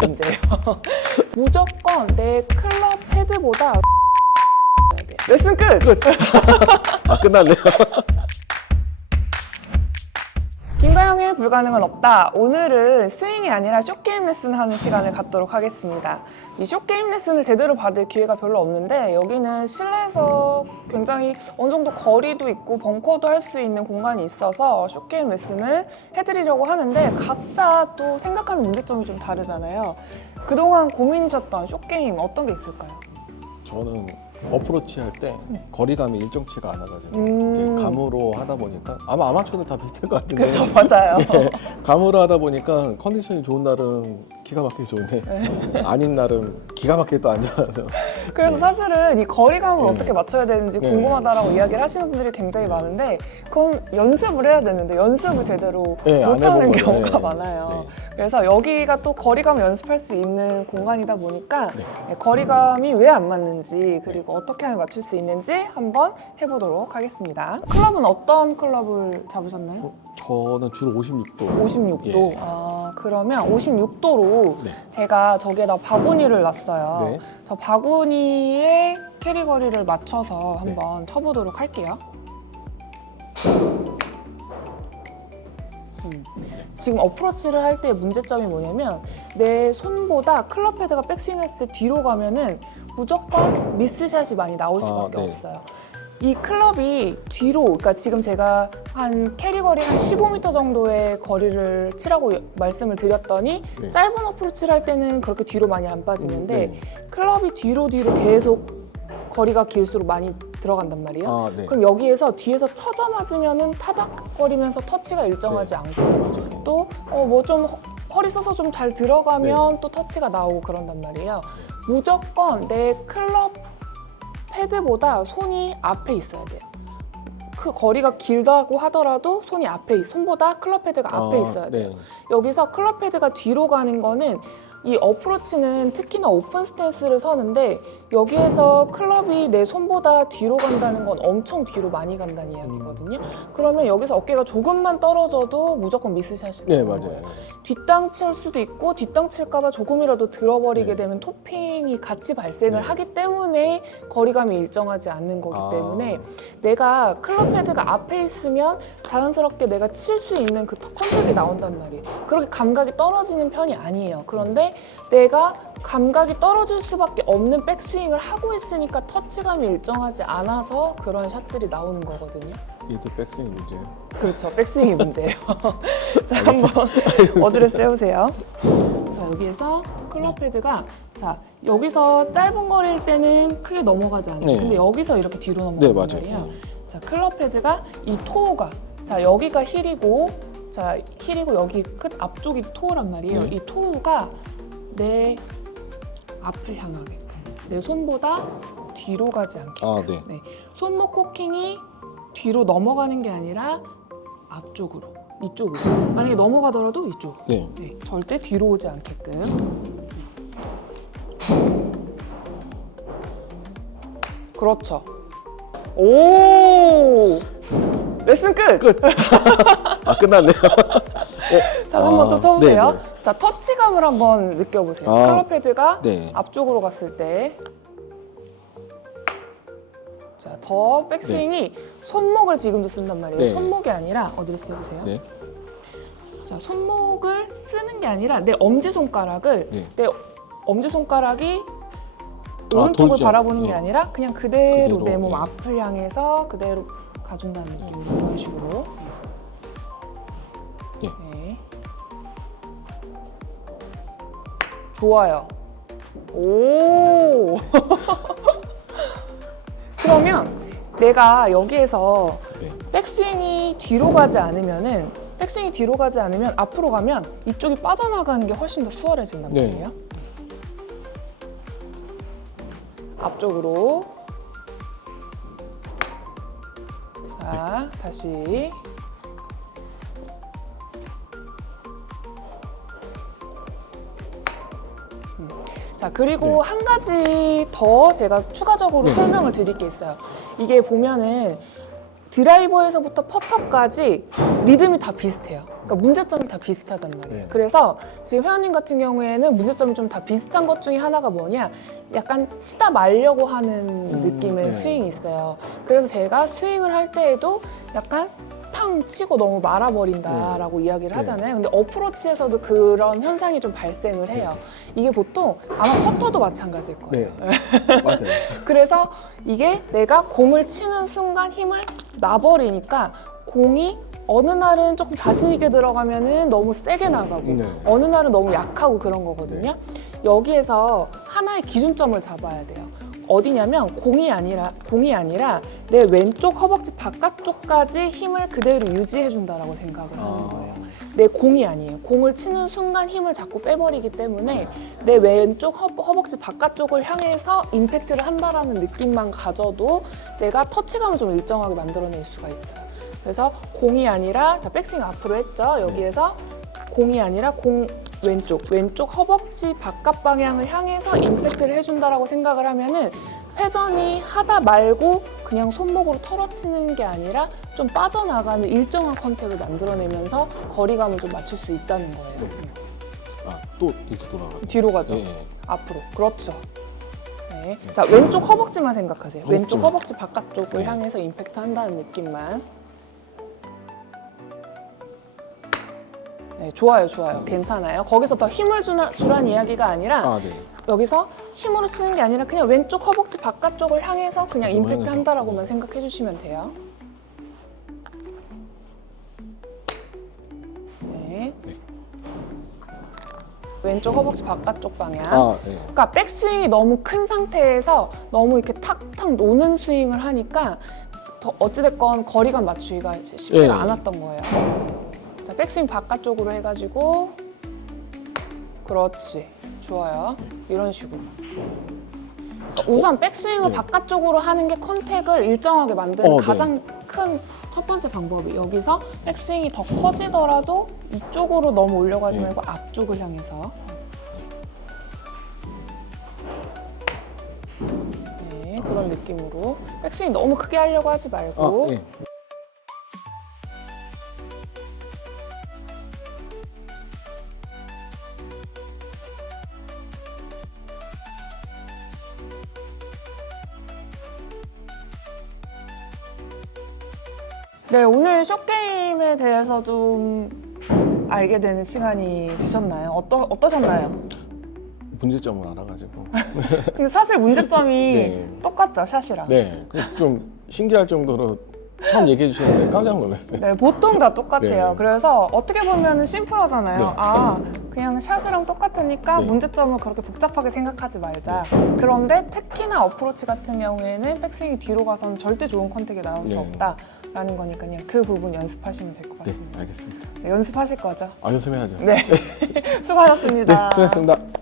문제예요. 무조건 내 클럽 헤드보다 레슨 끝! 아 끝났네요. 김가영의 불가능은 없다. 오늘은 스윙이 아니라 쇼게임 레슨 하는 시간을 갖도록 하겠습니다. 이 쇼게임 레슨을 제대로 받을 기회가 별로 없는데 여기는 실내에서 굉장히 어느 정도 거리도 있고 벙커도 할 수 있는 공간이 있어서 쇼게임 레슨을 해드리려고 하는데 각자 또 생각하는 문제점이 좀 다르잖아요. 그동안 고민이셨던 쇼게임 어떤 게 있을까요? 저는 어프로치 할 때 거리감이 일정치가 않아가지고 음. 이제 감으로 하다 보니까 아마 아마추어들 다 비슷할 것 같은데 그쵸, 맞아요. 네, 감으로 하다 보니까 컨디션이 좋은 날은 기가 막히게 좋은데 네. 아닌 날은 기가 막히게 또 안 좋아서 그래서 사실은 이 거리감을 네. 어떻게 맞춰야 되는지 네. 궁금하다라고 이야기를 하시는 분들이 굉장히 많은데 그건 연습을 해야 되는데 연습을 제대로 네, 안 못하는 해본 거죠. 경우가 네. 많아요. 네. 그래서 여기가 또 거리감을 연습할 수 있는 공간이다 보니까 네. 네, 거리감이 왜 안 맞는지 그리고 어떻게 하면 맞출 수 있는지 한번 해보도록 하겠습니다. 클럽은 어떤 클럽을 잡으셨나요? 저는 주로 56도 56도. 예. 아 그러면 56도로 네. 제가 저기에다 바구니를 놨어요. 네. 저 바구니의 캐리 거리를 맞춰서 네. 한번 쳐보도록 할게요. 음. 지금 어프로치를 할 때 문제점이 뭐냐면 내 손보다 클럽 헤드가 백스윙 했을 때 뒤로 가면은 무조건 미스샷이 많이 나올 아, 수밖에 네. 없어요. 이 클럽이 뒤로, 그러니까 지금 제가 한 캐리 거리 한 15m 정도의 거리를 치라고 말씀을 드렸더니 네. 짧은 어프로치를 할 때는 그렇게 뒤로 많이 안 빠지는데 음, 네. 클럽이 뒤로 뒤로 계속 거리가 길수록 많이 들어간단 말이에요. 아, 네. 그럼 여기에서 뒤에서 쳐져 맞으면은 타닥거리면서 터치가 일정하지 네. 않고 맞아요. 또 뭐 좀 허리 써서 좀 잘 들어가면 또 터치가 나오고 그런단 말이에요. 무조건 내 클럽 패드보다 손이 앞에 있어야 돼요. 그 거리가 길다고 하더라도 손이 앞에 있, 손보다 클럽 패드가 앞에 아, 있어야 돼요. 네. 여기서 클럽 패드가 뒤로 가는 거는 이 어프로치는 특히나 오픈 스탠스를 서는데 여기에서 클럽이 내 손보다 뒤로 간다는 건 엄청 뒤로 많이 간다는 이야기거든요. 그러면 여기서 어깨가 조금만 떨어져도 무조건 미스샷이 네, 되는 맞아요. 거예요. 뒷땅 칠 수도 있고 뒷땅 칠까봐 조금이라도 들어버리게 네. 되면 토핑이 같이 발생을 네. 하기 때문에 거리감이 일정하지 않는 거기 아. 때문에 내가 클럽 헤드가 앞에 있으면 자연스럽게 내가 칠 수 있는 그 컨택이 나온단 말이에요. 그렇게 감각이 떨어지는 편이 아니에요. 그런데 내가 감각이 떨어질 수밖에 없는 백스윙을 하고 있으니까 터치감이 일정하지 않아서 그런 샷들이 나오는 거거든요. 얘도 백스윙 문제예요. 그렇죠. 백스윙이 문제예요. 자, 한번 어드레스 해보세요. 자, 여기에서 클럽 패드가 자, 여기서 짧은 거리일 때는 크게 넘어가지 않아요. 네. 근데 여기서 이렇게 뒤로 네, 넘어간단 맞아요. 말이에요. 네. 자, 클럽 패드가 이 토우가 자, 여기가 힐이고 자, 힐이고 여기 끝 앞쪽이 토우란 말이에요. 네. 이 토우가 내 앞을 향하게 내 손보다 뒤로 가지 않게 아, 네. 네, 손목 코킹이 뒤로 넘어가는 게 아니라 앞쪽으로 이쪽으로 만약에 넘어가더라도 이쪽 네. 네, 절대 뒤로 오지 않게끔 그렇죠 오 레슨 끝! 끝. 아, 끝났네요. 자, 한번또 아, 쳐보세요. 네, 자, 터치감을 한번 느껴보세요. 아. 클럽 헤드가 네. 앞쪽으로 갔을 때. 자, 더 백스윙이 손목을 지금도 쓴단 말이에요. 네. 손목이 아니라 어디를 써보세요. 네. 자, 손목을 쓰는 게 아니라 내 엄지 손가락을 네. 내 엄지 손가락이 아, 오른쪽을 돌지 바라보는 않- 게 네. 아니라 그냥 그대로, 그대로, 내몸 예. 앞을 향해서 그대로 가준다는 느낌 이런 식으로. 좋아요. 오. 그러면 내가 여기에서 네. 백스윙이 뒤로 가지 않으면은 백스윙이 뒤로 가지 않으면 앞으로 가면 이쪽이 빠져나가는 게 훨씬 더 수월해진단 네. 말이에요. 앞쪽으로. 자, 다시. 자, 그리고 네. 한 가지 더 제가 추가적으로 네. 설명을 드릴 게 있어요. 이게 보면은 드라이버에서부터 퍼터까지 리듬이 다 비슷해요. 그러니까 문제점이 다 비슷하단 말이에요. 네. 그래서 지금 회원님 같은 경우에는 문제점이 좀 다 비슷한 것 중에 하나가 뭐냐? 약간 치다 말려고 하는 음, 느낌의 네. 스윙이 있어요. 그래서 제가 스윙을 할 때에도 약간 탕 치고 너무 말아버린다라고 이야기를 네. 하잖아요. 근데 어프로치에서도 그런 현상이 좀 발생을 해요. 이게 보통 아마 퍼터도 마찬가지일 거예요. 네. 맞아요. 그래서 이게 내가 공을 치는 순간 힘을 놔버리니까 공이 어느 날은 조금 자신 있게 들어가면은 너무 세게 나가고 네. 어느 날은 너무 약하고 그런 거거든요. 여기에서 하나의 기준점을 잡아야 돼요. 어디냐면 공이 아니라 공이 아니라 내 왼쪽 허벅지 바깥쪽까지 힘을 그대로 유지해 준다라고 생각을 하는 아. 거예요. 내 공이 아니에요. 공을 치는 순간 힘을 자꾸 빼버리기 때문에 내 왼쪽 허, 허벅지 바깥쪽을 향해서 임팩트를 한다라는 느낌만 가져도 내가 터치감을 좀 일정하게 만들어낼 수가 있어요. 그래서 공이 아니라 자 백스윙 앞으로 했죠. 여기에서 공이 아니라 공 왼쪽 왼쪽 허벅지 바깥 방향을 향해서 임팩트를 해준다라고 생각을 하면은 회전이 하다 말고 그냥 손목으로 털어치는 게 아니라 좀 빠져나가는 일정한 컨택을 만들어내면서 거리감을 좀 맞출 수 있다는 거예요. 네. 아, 또 이렇게 돌아가요. 뒤로 가죠. 네. 앞으로. 그렇죠. 네. 자, 왼쪽 허벅지만 생각하세요. 왼쪽. 허벅지 바깥쪽을 네. 향해서 임팩트 한다는 느낌만. 네, 좋아요, 좋아요. 괜찮아요. 거기서 더 힘을 주나, 주란 이야기가 아니라 아, 네. 여기서 힘으로 치는 게 아니라 그냥 왼쪽 허벅지 바깥쪽을 향해서 그냥 바깥쪽을 임팩트. 한다라고만 생각해 주시면 돼요. 네. 네. 왼쪽 허벅지 바깥쪽 방향. 아, 네. 그러니까 백스윙이 너무 큰 상태에서 너무 이렇게 탁탁 노는 스윙을 하니까 더 어찌됐건 거리감 맞추기가 쉽지가 예. 않았던 거예요. 자, 백스윙 바깥쪽으로 해가지고 그렇지. 좋아요. 이런 식으로. 그러니까 우선 백스윙을 네. 바깥쪽으로 하는 게 컨택을 일정하게 만드는 어, 네. 가장 큰첫 번째 방법이 여기서 백스윙이 더 커지더라도 이쪽으로 너무 올려가지 네. 말고 앞쪽을 향해서 네, 그런 느낌으로 백스윙 너무 크게 하려고 하지 아, 말고 네. 네, 오늘 쇼게임에 대해서 좀 알게 되는 시간이 되셨나요? 어떠, 어떠셨나요? 문제점을 알아가지고. 근데 사실 문제점이 네. 똑같죠, 샷이랑. 네. 그좀 신기할 정도로 처음 얘기해 주셨는데 깜짝 놀랐어요. 네, 보통 다 똑같아요. 네. 그래서 어떻게 보면 심플하잖아요. 네. 아, 그냥 샷이랑 똑같으니까 네. 문제점을 그렇게 복잡하게 생각하지 말자. 그런데 특히나 어프로치 같은 경우에는 백스윙이 뒤로 가서는 절대 좋은 컨택이 나올 수 네. 없다 라는 거니까요. 그 부분 연습하시면 될 것 네, 같습니다. 알겠습니다. 네, 연습하실 거죠? 아, 연습해야죠. 네. 수고하셨습니다. 네, 수고하셨습니다.